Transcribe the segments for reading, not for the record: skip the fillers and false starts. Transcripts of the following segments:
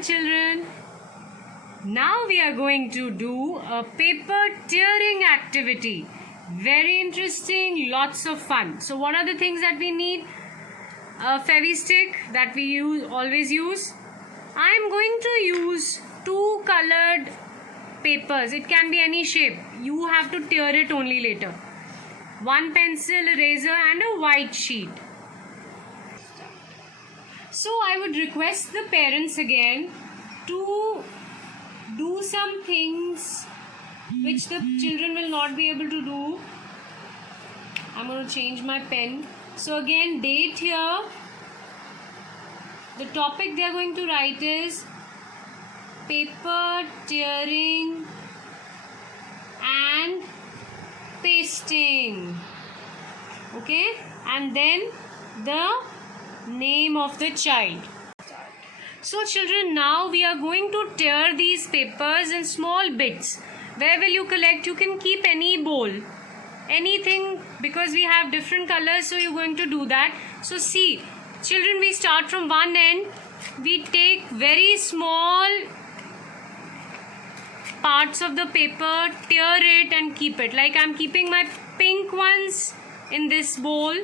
children. Now we are going to do a paper tearing activity. Very interesting, lots of fun. So what are the things that we need? A Fevi-stick that we always use. I am going to use two colored papers. It can be any shape. You have to tear it only later. One pencil, eraser and a white sheet. So I would request the parents again to do some things which the children will not be able to do. I'm going to change my pen. So again, date here. The topic they are going to write is paper tearing and pasting. Okay, and then the name of the child. So children, now we are going to tear these papers in small bits. Where will you collect? You can keep any bowl, anything, because we have different colors, so you're going to do that. So see, children, we start from one end. We take very small parts of the paper, tear it and keep it. Like I'm keeping my pink ones in this bowl.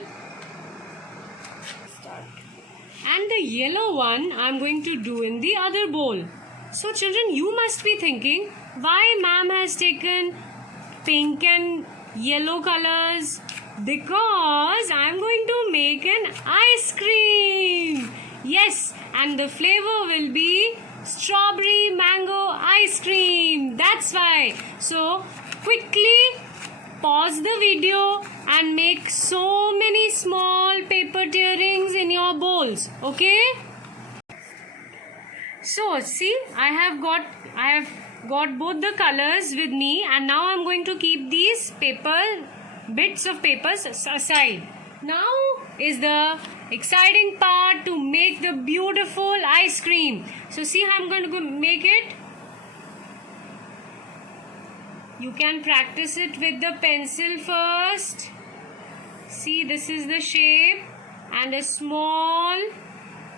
And the yellow one I'm going to do in the other bowl. So children, you must be thinking, why ma'am has taken pink and yellow colors? Because I'm going to make an ice cream. Yes, and the flavor will be strawberry mango ice cream. That's why. So quickly pause the video and make so many small paper tearings in your bowls. Okay? So see, I have got both the colors with me, and now I'm going to keep these bits of papers aside. Now is the exciting part to make the beautiful ice cream. So see how I'm going to make it. You can practice it with the pencil first. See, this is the shape and a small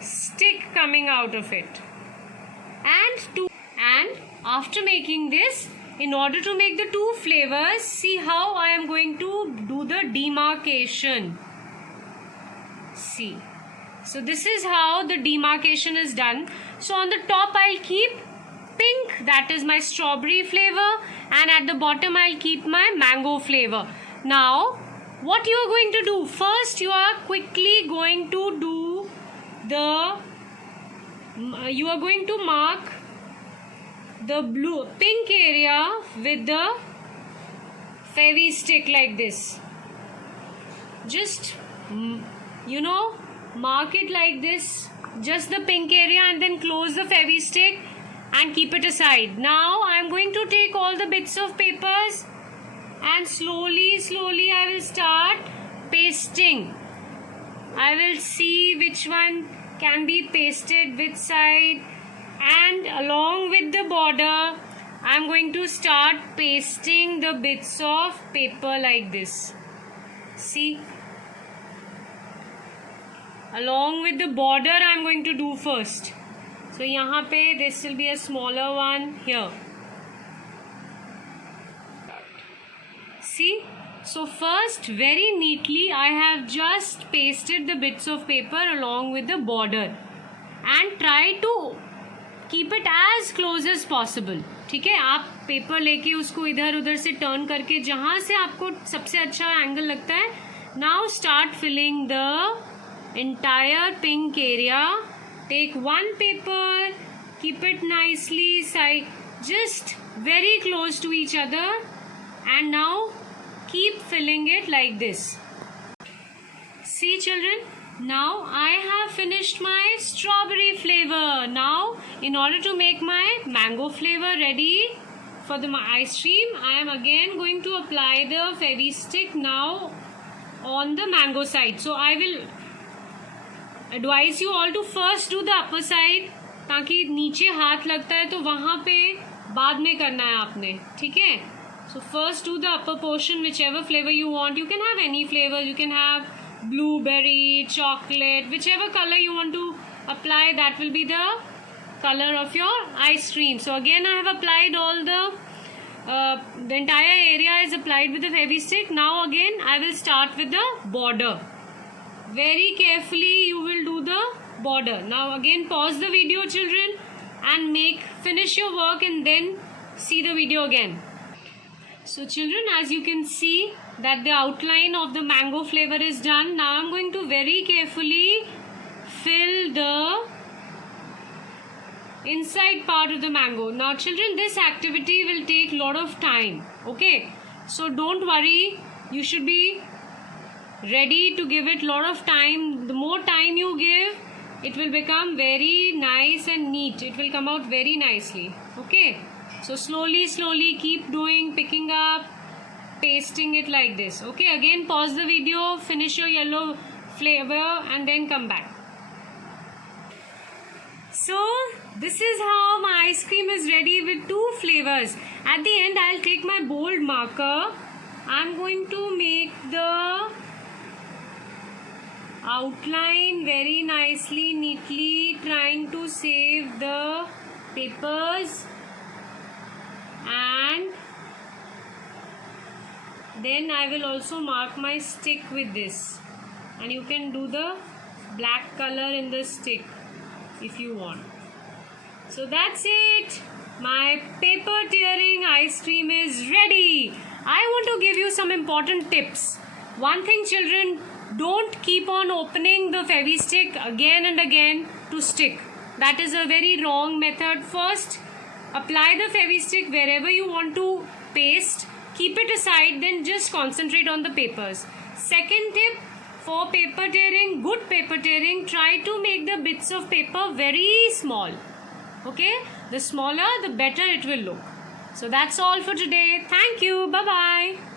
stick coming out of it. And after making this, in order to make the two flavors, see how I am going to do the demarcation. See. So this is how the demarcation is done. So on the top I'll keep pink, that is my strawberry flavor, and at the bottom I'll keep my mango flavor. Now what you are going to do? First you are quickly going to do you are going to mark the pink area with the Fevi-stick like this. Just mark it like this, just the pink area, and then close the Fevi-stick and keep it aside. Now I am going to take all the bits of papers and slowly I will start pasting. I will see which one can be pasted which side, and along with the border I am going to start pasting the bits of paper like this. See, along with the border I am going to do first. So यहाँ पे this will be a smaller one here. See, so first very neatly I have just pasted the bits of paper along with the border and try to keep it as close as possible. ठीक है, आप paper लेके उसको इधर उधर से turn करके जहाँ से आपको सबसे अच्छा एंगल लगता है. Now start filling the entire pink area. Take one paper, keep it nicely just very close to each other, and now keep filling it like this. See children, now I have finished my strawberry flavor. Now in order to make my mango flavor ready for the ice cream, I am again going to apply the Fevi-stick now on the mango side. So I will advise you all to first do the upper side, ताकि नीचे हाथ लगता है तो वहाँ पे बाद में करना है आपने. ठीक है, so first do the upper portion, whichever flavor you want. You can have any flavor. You can have blueberry, chocolate, whichever color you want to apply, that will be the color of your ice cream. So again I have applied all the entire area is applied with the Fevistick. Now again I will start with the border. Very carefully you will do the border. Now again pause the video, children, and finish your work and then see the video again. So children, as you can see that the outline of the mango flavor is done. Now I'm going to very carefully fill the inside part of the mango. Now children, this activity will take a lot of time. Okay, so don't worry, you should be ready to give it a lot of time. The more time you give, it will become very nice and neat. It will come out very nicely. Okay, so slowly keep doing, picking up, pasting it like this. Okay, again pause the video, finish your yellow flavor and then come back. So this is how my ice cream is ready with 2 flavors. At the end I'll take my bold marker. I'm going to make the outline very nicely, neatly, trying to save the papers, and then I will also mark my stick with this, and you can do the black color in the stick if you want. So that's it. My paper tearing ice cream is ready. I want to give you some important tips. One thing, children, don't keep on opening the Fevistick again and again to stick. That is a very wrong method. First, apply the Fevistick wherever you want to paste. Keep it aside, then just concentrate on the papers. Second tip, for paper tearing, good paper tearing, try to make the bits of paper very small. Okay, the smaller the better it will look. So that's all for today. Thank you. Bye-bye.